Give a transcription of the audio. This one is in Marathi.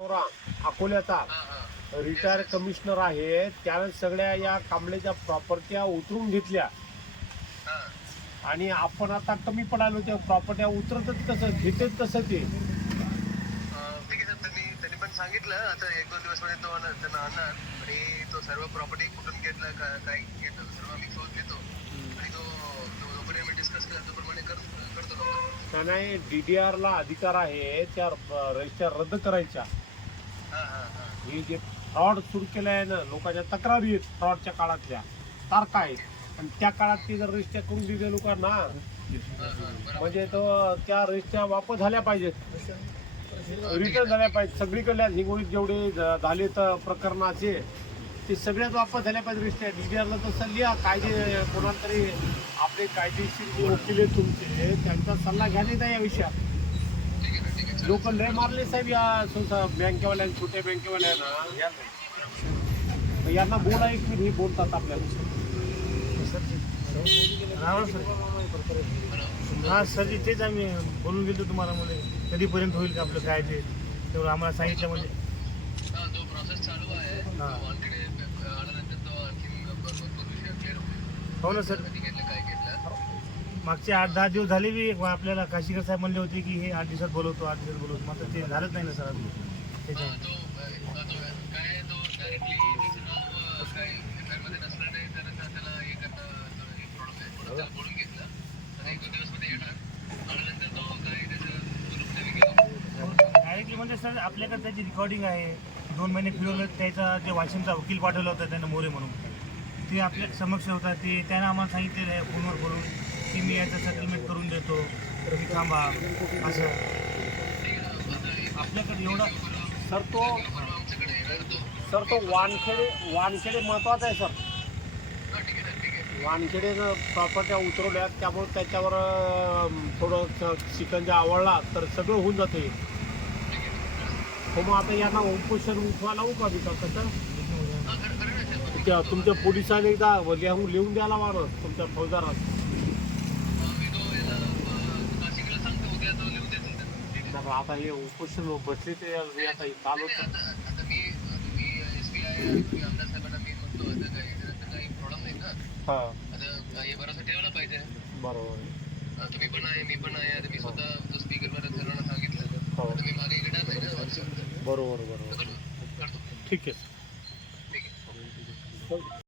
अकोल्याचा रिटायर कमिशनर आहे. त्याने सगळ्या या कांबळेच्या प्रॉपर्ट्या उतरून घेतल्या आणि आपण आता कमी पडालो. त्या प्रॉपर्ट्या उतरतच कसं, घेतेच कसं ते. ठीक आहे सर, त्यांनी पण सांगितलं आता 1-2 दिवस मध्ये तो त्यांना आणणार आणि तो सर्व प्रॉपर्टी कुठून घेतला काय घेतलं सर्व आम्ही शोध घेतो आणि तो मी डिस्कस त्याप्रमाणे करतो. त्याने DDR ला अधिकार आहे त्या रजिस्टर रद्द करायच्या. हे जे फ्रॉड सुरू केलं आहे ना, लोकांच्या तक्रारी आहेत फ्रॉडच्या काळातल्या तारखा आहेत आणि त्या काळात ते जर रजिस्टर करून दिले लोकांना म्हणजे तो त्या रजिस्टर वापस झाल्या पाहिजेत, रिटर्न झाल्या पाहिजेत. सगळीकडल्या हिंगोलीत जेवढे झालेत प्रकरणाचे ते सगळ्यात वापस झाल्या पाहिजे रजिस्टर. DDR ला तसं लिहा, कायदे कोणाला तरी आपले कायदेशीर जे वकील आहेत तुमचे त्यांचा सल्ला घ्यायला नाही या विषयात. लोक लय मारले साहेब या बँकेवाल्या, छोट्या बँकेवाल्यांना. यांना बोला एक मिनिट, हे बोलतात आपल्याला. हा सर, तेच आम्ही बोलून गेलो तुम्हाला. म्हणजे कधीपर्यंत होईल का आपलं काय ते तेवढं आम्हाला सांगितलं. म्हणजे जो प्रोसेस चालू आहे हो ना सर. मागचे 8-10 दिवस झाले बी आपल्याला काशीकर साहेब म्हणले होते की हे 8 दिवसात बोलवतो 8 दिवसात बोलवतो. मात्र ते झालंच नाही ना सर अजून. डायरेक्टली म्हणजे सर आपल्याकडे त्याची रेकॉर्डिंग आहे. 2 महिने फिरवलं त्याचा जे वाशिमचा वकील पाठवला होता त्यांना मोरे म्हणून, ते आपल्या समक्ष होता. ते त्यानं आम्हाला सांगितलेलं आहे फोनवर बोलून की मी याचं सेटलमेंट करून देतो, तुम्ही थांबा असं. आपल्याकडे एवढा सर तो वानखेडे महत्वाचा आहे सर. वानखेडे प्रॉपर्ट्या उतरवल्या त्यामुळे त्याच्यावर थोडं शिकंजा आवडला तर सगळं होऊन जाते. हो, मग आता यांना उपोषण उठवा लावू का बिका कसं? तुमच्या पोलिसांनी एकदा लिहून द्यायला वाटत तुमच्या फौजदारात. आता हे उपोषण बसले ते आता चालू ठेवला पाहिजे. बरोबर. तुम्ही पण आहे, मी पण आहे. आता मी स्वतः स्पीकरवर सर्वांना सांगितलं. मी मागे घेणार नाही ना. बरोबर. ठीक आहे.